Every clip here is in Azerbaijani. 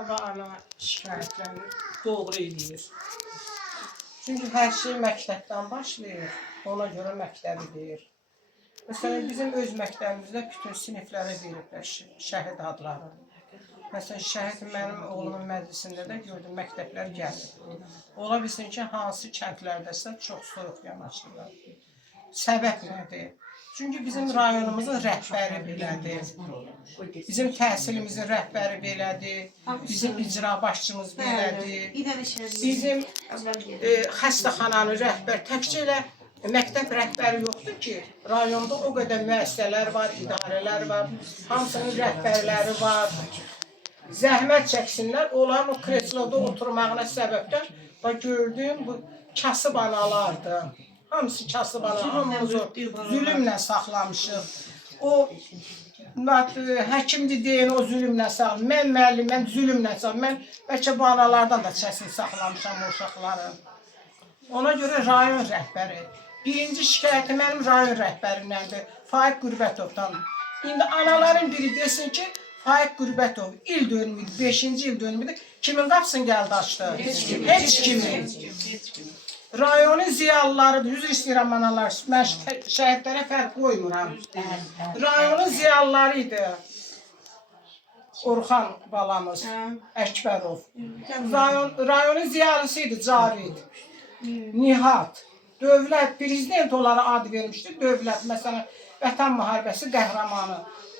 Ana şikayətlərini doğru eləyir. Çünki hər şey məktəbdən başlayır. Ona görə məktəbi deyir. Məsələn, bizim öz məktəbimizdə bütün siniflərə veriblər şəhid adları. Məsələn, şəhid mənim oğlumun məclisində də gördüm, məktəblər gəlir. Ola bilsin ki, hansı kəndlərdəsə çox soyuq yanaşırlar. Səbəb nədir? Çünki bizim rayonumuzun rəhbəri belədir. Bizim təhsilimizin rəhbəri belədir. Bizim icra başçımız belədir. Bizim xəstəxananın rəhbəri təkcə elə məktəb rəhbəri yoxdur ki, rayonda o qədər müəssisələr var, idarələr var, hamısının rəhbərləri var. Zəhmət çəksinlər, onların o kresloda oturmağına səbəbdən gördüyüm bu kasıb analardır. Hamısı kasıb analar, hamımızı zülümlə saxlamışıq. O həkimdir deyin, o zülümlə saxlamışıq. Mən müəlliməm, zülümlə saxlamışım. Mən bəlkə bu analardan da çəsini saxlamışam o uşaqları. Ona görə rayon rəhbəri. Birinci şikayəti mənim rayon rəhbərimdəndir, Faiq Qürbətovdan. İndi anaların biri desin ki, Faiq Qürbətov il dönümüdür, 5-ci il dönümüdür. Kimin qapısını gəldi açdı? Heç kimin. Rayonun ziyalılarıdır, üzr istəyirəm analar, mən şəhidlərə fərq qoymuram. Rayonun ziyalılarıydı. Orxan balamız, Əkbərov. Rayonun ziyalısıydı Cavid, Nihat. Dövlət, prezident onlara ad vermişdir, dövlət, məsələn, Vətən müharibəsi qəhrəmanı.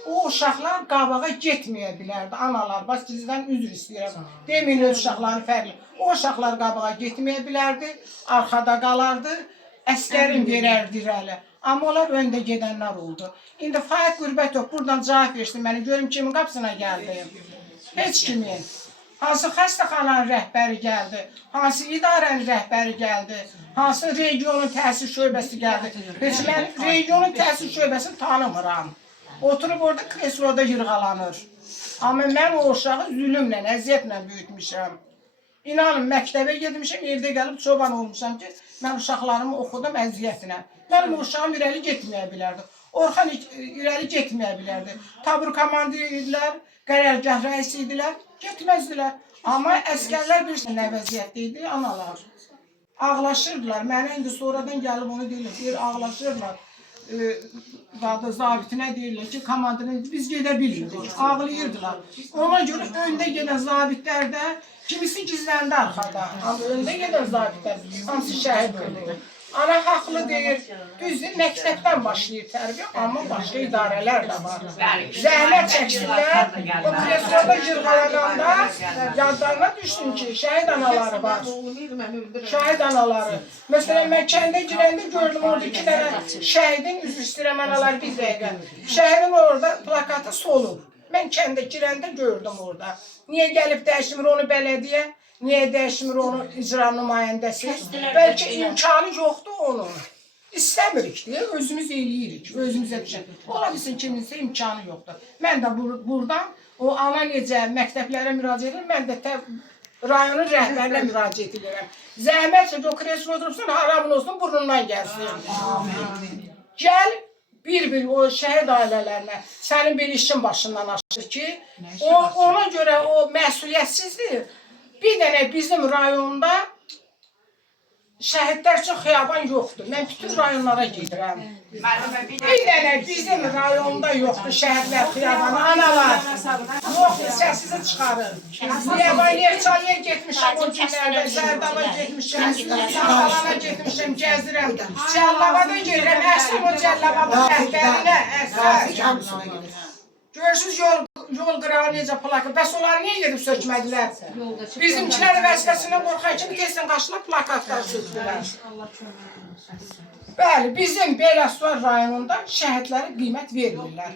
O uşaqlar qabağa getməyə bilərdi, analar, bax sizdən üzr istəyirəm, demin öz uşaqları fərqli. O uşaqlar qabağa getməyə bilərdi, arxada qalardı, əskərin verərdi irəli. Amma onlar öndə gedənlər oldu. İndi Faiq Qürbətov buradan cavab versin, məni görüm kimin qapısına gəldi. Heç kimin. Hansı xəstəxananın rəhbəri gəldi, hansı idarənin rəhbəri gəldi, hansı regionun təhsil şöbəsi gəldi. Heç mən regionun təhsil şöbəsini tanımıram. Oturub orada kresloda yırğalanır. Amma mən o uşağı zülümlə, əziyyətlə böyütmüşəm. İnanın, məktəbə gedmişəm, evdə gəlib çoban olmuşam ki, mən uşaqlarımı oxudum əziyyətinə. Mənim uşağım irəli getməyə bilərdi. Orxan irəli getməyə bilərdi. Tabur komandiri idilər, qərargah rəisi idilər, getməzdilər. Amma əskərlər bilirsən nə vəziyyətdə idi, analar. Ağlaşırdılar. Mənə indi sonradan gəlib onu deyirlər, ağlaşırdılar. Zabitinə deyirlər ki, komandirin biz gedə bilmirdik, ağlayırdılar. Ona görə öndə gedən zabitlər də kimisi gizləndi arxada. Amma öndə gedən zabitlər hamısı şəhid oldu. Ana haqlı deyir, düzdür, məktəbdən başlayır tərbiyə, amma başqa idarələr də var. Zəhmət çəksinlər, o kresloda yırğalananda yadlarına düşdüm ki, şəhid anaları var. Şəhid anaları. Məsələn, mən kəndə girəndə gördüm orada 2 dənə şəhidin, üzr istəyirəm anaları bir dəqiqə. Şəhidin orada plakatı solub. Mən kəndə girəndə gördüm orada. Niyə gəlib dəyişmir onu bələdiyyə? Niyə dəyişmir onu icra nümayəndəsi? Bəlkə imkanı yoxdur onun. İstəmirik deyə özümüz eləyirik, özümüzə düşən. Ola bilsin kiminsə imkanı yoxdur. Mən də buradan o ana necə məktəblərə müraciət edirəm, mən də rayonun rəhbərinə müraciət edirəm. Zəhmətlə o kreslo oturursan, haramın olsun, burnundan gəlsin. Gəl, bir o şəhid ailələrinə sənin bir işin başından aşır ki, ona görə o məsuliyyətsizdir. Bir dənə bizim rayonda şəhidlər üçün xiyaban yoxdur. Mən bütün rayonlara gedirəm. Bir dənə bizim rayonda yoxdur şəhidlər xiyabanı, analar. Yoxdur, səsini çıxarın. Neçəliyə getmişəm o günlərdə, Sərdala getmişəm, Saxalana getmişəm, gəzirəm. Cəllabada gedirəm, əslim o Cəllabada rəhbərinə, əslim. Görürsünüz yol qırağı necə plaka. Bəs onları niyə gedib sökmədilər? Bizimkiləri vəzifəsindən qorxan kimi kesin qaşına plakatlar sökdülər. Bəli, bizim Beyləqan rayonunda şəhidlərə qiymət vermirlər.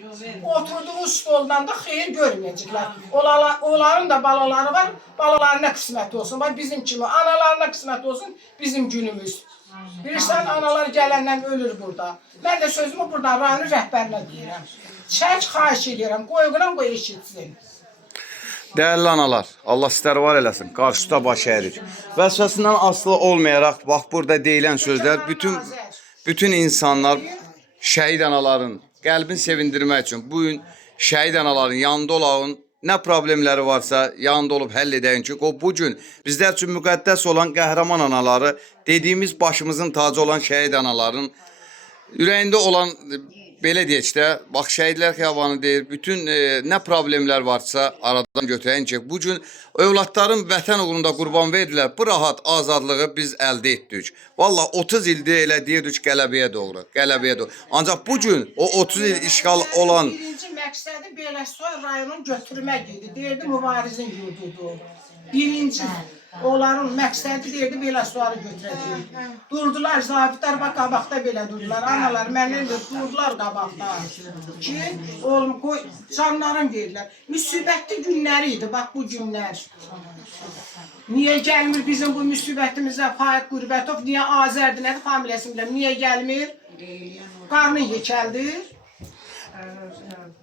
Oturduğu stoldan da xeyir görməyəcəklər. Onların da balaları var, balalarına qismət olsun. Bax bizim kimi, analarına qismət olsun bizim günümüz. Bilirsən, analar gələndən ölür burada. Mən də sözümü buradan rayonun rəhbərinə deyirəm. Çək xahiş edirəm, qoyğuram qoy eşitsin. Dəyərli analar, Allah sizləri var eləsin, qarşıda baş əyirik. Vəzifəsindən asılı olmayaraq, bax burada deyilən sözlər, bütün insanlar şəhid anaların qəlbini sevindirmək üçün, bugün şəhid anaların yanında olağın nə problemləri varsa yanında olub həll edəyin ki, o bu gün bizlər üçün müqəddəs olan qəhrəman anaları, dediyimiz başımızın tacı olan şəhid anaların ürəyində olan belə deyək də, bax şəhidlər xiyabanı deyir, bütün nə problemlər varsa aradan götürəyin ki, bu gün övladların vətən uğrunda qurban verdilər. Bu rahat azadlığı biz əldə etdik. Valla 30 ildir elə deyirdik qələbəyə doğru, qələbəyə doğru. Ancaq bu gün o 30 il işğal olan birinci məqsədi Beləsuvar rayonunun götürmək idi. Deyirdi mübarizin yurdudur. Birinci onların məqsədi deyirdi Beləsuvarı götürəcək. Durdular zabitlər, bax qabaqda belə durdular. Analar məndən də durdular qabaqda. Ki, oğlum qoy canlarım deyirlər. Müsibətli günləri idi bax bu günlər. Niyə gəlmir bizim bu müsibətimizə Faiq Qürbətov? Niyə Azərdir, nədir familiyasını biləm? Niyə gəlmir? Qarnı yekəldir.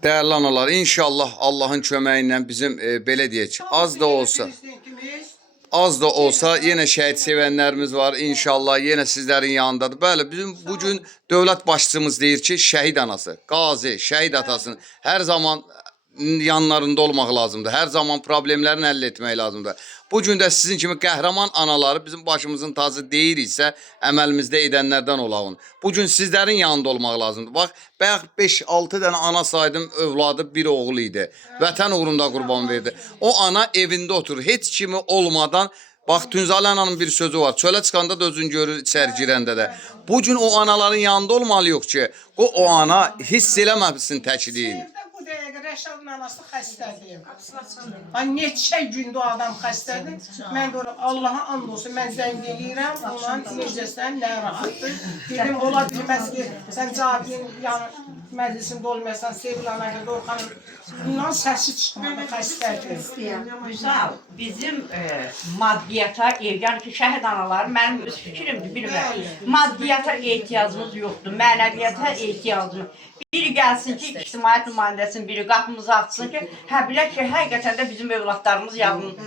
Dəyərli analar, inşallah Allahın köməyi ilə bizim belə deyək, az da olsa yenə şəhid sevənlərimiz var. İnşallah yenə sizlərin yanındadır. Bəli, bizim bugün dövlət başçımız deyir ki, şəhid anası, qazi, şəhid atasının hər zaman yanlarında olmaq lazımdır. Hər zaman problemlərini həll etmək lazımdır. Bugün də sizin kimi qəhrəman anaları bizim başımızın tacı deyiriksə, əməlimizdə edənlərdən olağın. Bugün sizlərin yanında olmaq lazımdır. Bax, bayaq 5-6 dənə ana saydım, övladı bir oğul idi. Vətən uğrunda qurban verdi. O ana evində oturur, heç kimi olmadan. Bax, Tünzalı ananın bir sözü var. Çölə çıxanda da özün görür, içəri girəndə də. Bugün o anaların yanında olmalıyıq ki, o ana hiss eləməsin təkliyin. Bu dəqiqə Rəşadın anası xəstədir. Neçə gündür o adam xəstədir. Mən də Allaha and olsun, mən zəng eləyirəm. Ondan necəsən, nə rahatdır. Dedim, ola bilməz ki, sən Cavirin məclisində olmayasan, Sevil anayla Dorxanın. Bundan səsi çıxmadı, xəstədir. Müsal, bizim maddiyyata, yəni ki, şəhid anaları, mənim öz fikrimdir, bilmirəm. Maddiyyata ehtiyacımız yoxdur, mənəviyyata ehtiyacımız yoxdur. Biri gəlsin ki, ictimaiyyət nümayəndəsinin biri qapımızı açsın ki, bilək ki, həqiqətən də bizim övladlarımız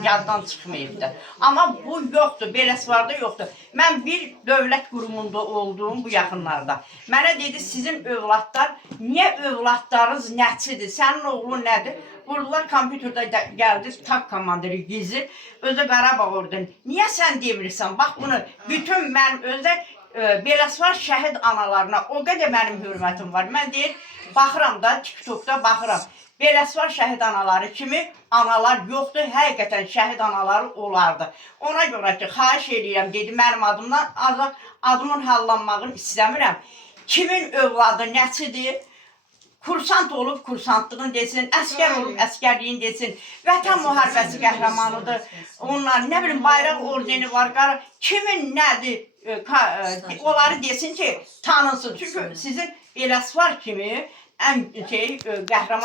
yaddan çıxmayıbdır. Amma bu yoxdur, Beləsuvarda yoxdur. Mən bir dövlət qurumunda olduğum bu yaxınlarda. Mənə dedi, sizin övladlar, niyə övladlarınız nəçidir, sənin oğlun nədir? Vurdular, kompüterdə gəldi, tak komandiri Gizir, özü Qarabağ ordeni. Niyə sən demirsən? Bax bunu, bütün mənim özdə Beləsuvar şəhid analarına o qədər mənim hörmətim var. Mən deyir, baxıram da, TikTokda baxıram. Beləsuvar şəhid anaları kimi analar yoxdur, həqiqətən şəhid anaları olardı. Ona görə ki, xahiş edirəm, dedi, mənim adımdan adımın hallanmağını istəmirəm. Kimin övladı nəçidir? Kursant olub kursantlığını desin, əskər olub əskərliyin desin, vətən müharibəsi qəhrəmanıdır. Onlar, nə bilim, bayraq ordeni var, kimin nədir? Onları desin ki, tanınsın. Çünki sizin Beləsuvar kimi qəhrəman